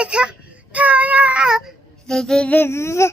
ถ้าถ้าเด็ดเด็ดเด็ด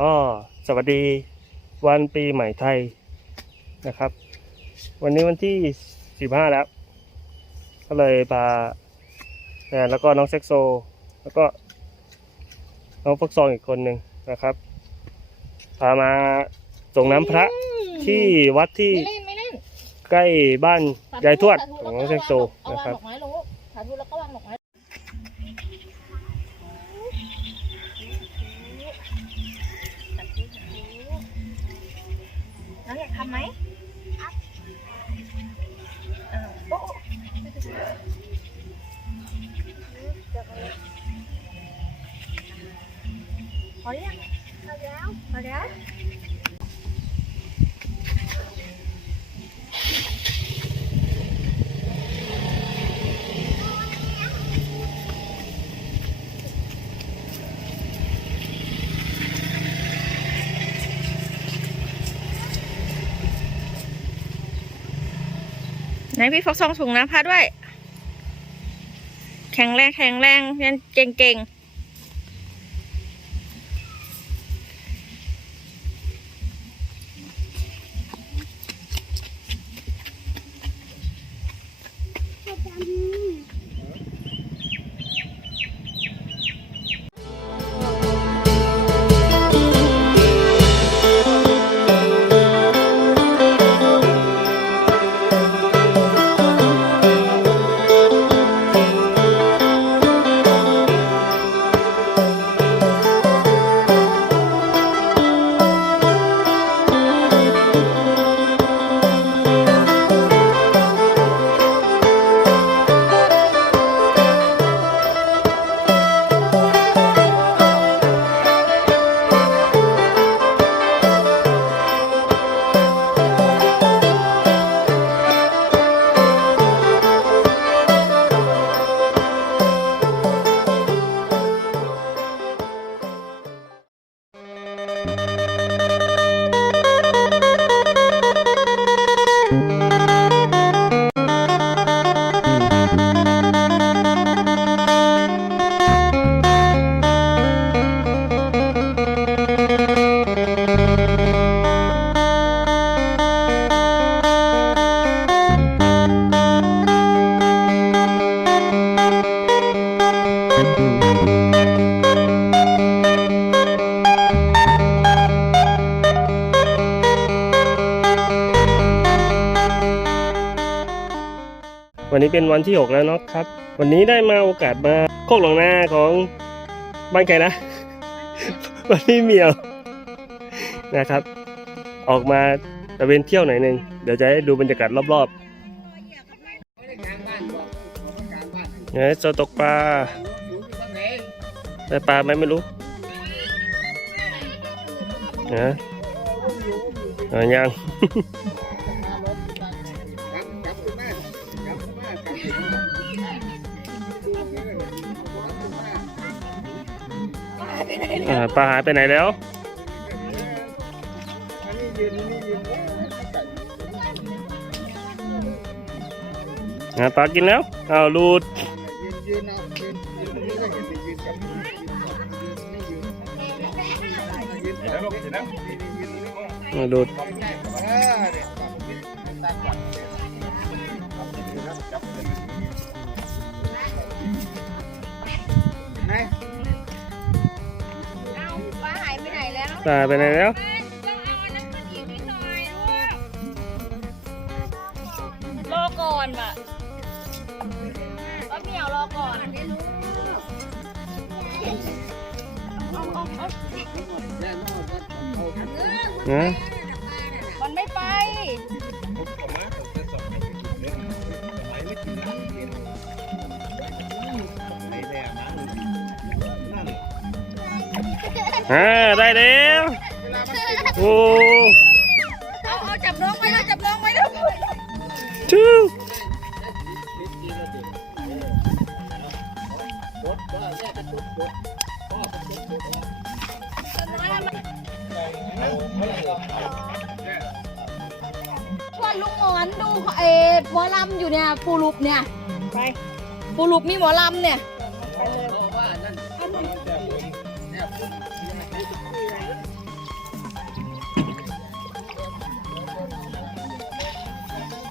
อเธอเธอเธอเธอเธอก็สวัสดีวันปีใหม่ไทยนะครับ วันนี้วันที่สิบห้าแล้ว ก็เลยพาแฟนแล้วก็น้องเซ็กโซ แล้วก็น้องฟักซองอีกคนหนึ่งนะครับ พามาส่งน้ำพระที่วัดที่ไม่เล่นไม่เล่นใกล้บ้านสธุยายทวดสธุของแล้วน้องก็เซ็กโซเอานะวางครับดอกไม้ลงลูกสาธุแล้วก็วางดอกไม้ ทำไหมเออโอ้พอหรือยังพอแล้วพอแล้ว นพี่ฟอกซองถุงนะพาด้วย แข็งแรงแข็งแรงยันเก่งเก่งๆ นี้เป็นวันที่หกแล้วเนาะครับ วันนี้ได้มาโอกาสมาโคกหลวงนาของบ้านใครนะ วันนี้เมียวนะครับ ออกมาตะเวนเที่ยวหน่อยหนึ่งเดี๋ยวจะให้ดูบรรยากาศรอบๆเนี่ยจะตกปลาได้ปลาไหมไม่รู้นะเออยัง อ่าปลาหายไปไหนแล้ว อ่าปลากินแล้วอ้าวรูดอ่ารูด ไหนแล้วปลาไปไหนแล้วต้องเอาอันนั้นมาอีกนิดหน่อยลูกรอก่อนว่ะป้าเหมียวรอก่อนเอาเอาเอนมันไม่ไปาได้แล้วโอ้เอาเอาจับน้องไว้แล้วจับน้องไว้แล้วชู้ชวนลุงหมอนดูเออหมอลำอยู่เนี่ยปูรุปเนี่ย ไปปูรุปมีหมอลำเนี่ย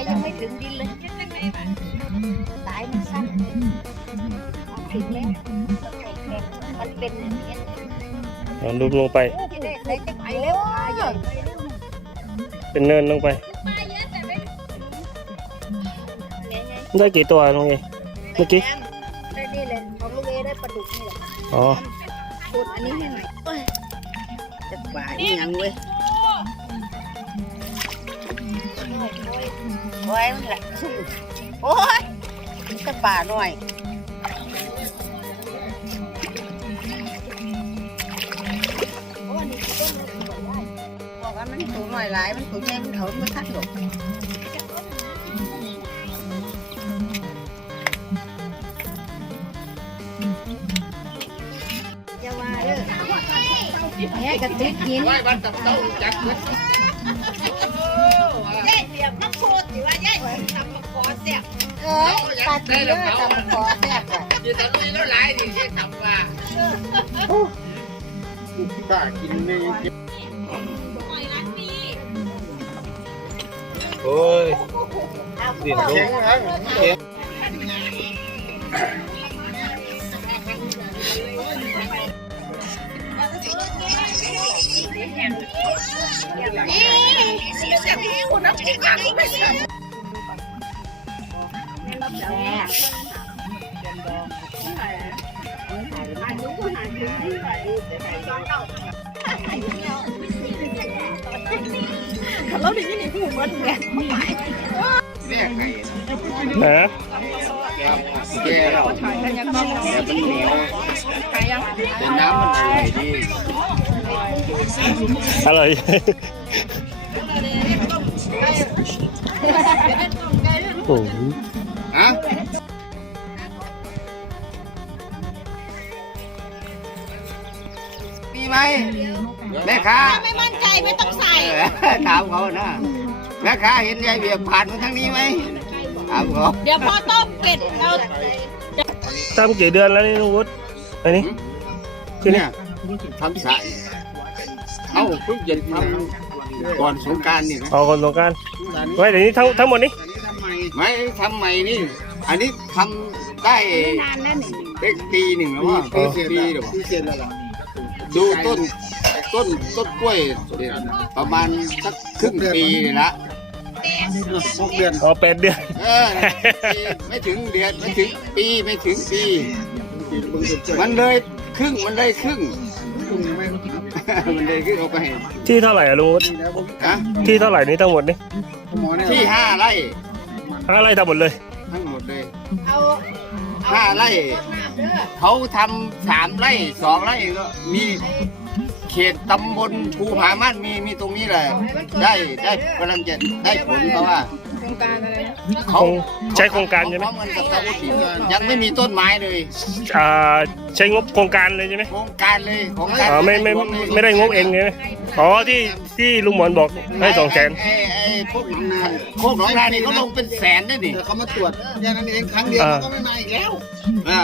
ยยังไม่ถึงดินเลยสายมันสั้นเอาถึงแล้วมันเป็นอย่างนี้ยลองดูลงไปที่ได้ได้จะไปแล้วปลาใหญ่เป็นเนินลงไปปลาเยอะแต่ไม่เนี่ยไงได้กี่ตัวลงเองเมื่อกี้ ได้นี่เลยของลูกเอได้ปลาดุกนี่แหละอ๋อขุดอันนี้ให้หน่อยโอ้ยจะป่าอีหยังเว้ย โอ้ยมันแหละโอ้ยมันจะป่าหน่อยบอกว่ามันสูงหน่อยหลาย มันสูงใหญ่มันเถินมันทัดหลบจะว่าเด้อเนี่ยกระติกหินไว้วันตับเต้าจักเว้ย เสียบน้ำโคตรสิ ว่าย่ายทำมะกอเสียบเออปลาจีเด้อตำคอแซ่บอะยืนตรงนี้แล้วหลายดิที่ทำว่าป้ากินนี่โอ้ยเสียงลงเสียงเรียกไงฮะแก่แล้วแต่มันเหนียวแต่น้ำมันสวยดีอร่อยโอ้โห แม่ค้าไม่มั่นใจไม่ต้องใส่เออถามเขานะแม่ค้าเห็นยายเบียบผ่านมาทางนี้ไหมถามเขาเดี๋ยวพอต้มเป็ดเอาทำกี่เดือนแล้วนี่ลุงวุฒิอันนี้คือเนี่เนี่ยยทำสายเอาเพิ่งจะทำก่อนสงกรารนี่นะเอาคนตรงกลารไว้เดี๋ยวนี้ทั้งทั้งหมดนี้ไม่ทำใหม่นี่ อันนี้ทำได้นานนั่นนี่ได้ปีหนึ่งแล้วว่าปีหรือเปล่าอ ดูต้นต้นต้นกล้วยประมาณสักครึ่งปีละหกเดือนอ๋อเป็นเดือนเออปีไม่ถึงเดือนไม่ถึงปีไม่ถึงปี มันเลยครึ่งมันเลยครึ่งมันเลยครึ่งเอาไปที่เท่าไหร่อะลุงวุฒินะที่เท่าไหร่นี้ทั้งหมดนี่ที่ห้าไร่อะไรทั้งหมดเลยทั้งหมดเลยเอา ห้าไร่เด้อเขาทำสามไร่สองไร่ก็มีเขตตำบลภูผาม่านมีมีตรงนี้แหละ ได้ได้กำลังจะได้ผลเพราะว่า เขาใช้โครงการใช่ไหมพร้อมกันกับตะวุฒิยังไม่มีต้นไม้เลยอ่าใช้งบโครงการเลยใช่ไหมโครงการเลยโครงการอ๋อไม่ไม่ไม่ได้งบเองใช่ไหมอ๋อที่ที่ลุงหมอนบอกให้สองแสนไอ้ไอ้พวกโคกหนองนานี่เขาลงเป็นแสนได้ดิเดี๋ยวเขามาตรวจแค่นั้นเองครั้งเดียวเขาก็ไม่มาอีกแล้วอ่า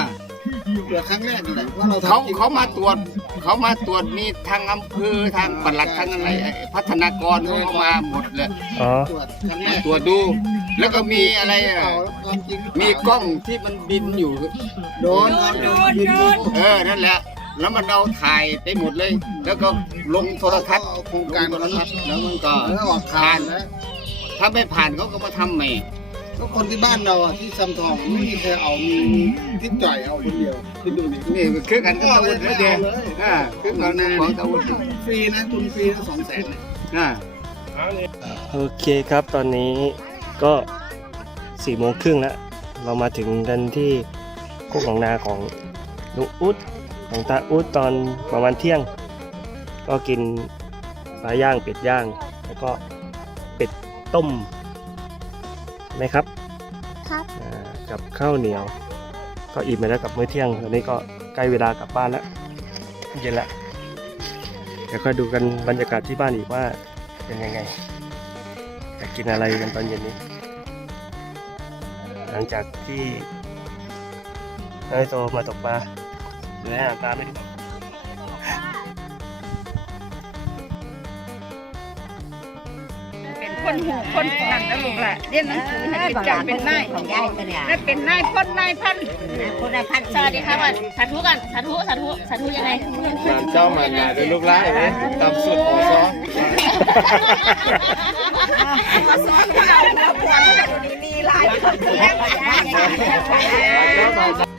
ตรวจครั้งแรกนี่แหละว่าเราเขาทำจริงเขามาตรวจเขามาตรวจมีทางอำเภอทางปลัดทางอะไรไอ้พัฒนากรเขาก็มาหมดเลยอ๋อ ตรวจครั้งแรมากตรวจดู แล้วก็มีอะไรอะเอาความจริงมีกล้องที่มันบินอยู่ โดนครับโดนบินบินเออนั่นแหละ แล้วมันเอาถ่ายไปหมดเลย แล้วก็ลงโทรทัศน์เอาโครงการโทรทัศน์แล้วมันก็แล้วออกข่าวแล้วถ้าไม่ผ่านเขาก็มาทำใหม่ ก็คนที่บ้านเราอะที่ซัมทองไม่มีใครเอามีที่จ่อยเอาคนเดียวที่ดูนี่นี่คือกันกับตะวุฒิเลยเดียวอ่าคือกันของตะวุฒิฟรีนะทุนฟรีนะสองแสนอ่าโอเคครับตอนนี้ก็สี่โมงครึ่งแล้ว เรามาถึงกันที่โคกของนาของลุงอุดของตาอุดตอนประมาณเที่ยง ก็กินปลาย่างเป็ดย่าง แล้วก็เป็ดต้ม ไหมครับครับอ่ากับข้าวเหนียว ก็อิ่มไปแล้วกับมื้อเที่ยงตอนนี้ก็ใกล้เวลากลับบ้านแล้วเย็นแล้วเดี๋ยวค่อยดูกันบรรยากาศที่บ้านอีกว่าเป็นยังไงจะกินอะไรกันตอนเย็นนี้ หลังจากที่นายโตมาตกปลาหรืออาหารปลาไม่ดี คนหูคนนั่นนะลูกล่ะเรียนหนังสือให้จำเป็นนายของยายตัวเนี่ยและเป็นนายพ่นนายพันคนละพันสวัสดีครับก่อนสาธุก่อนสาธุสาธุสาธุยังไงเจ้ามันมาด้วยลูกไล่ตามสุดของซ้อเราเราควรจะมีหลายคนแล้ว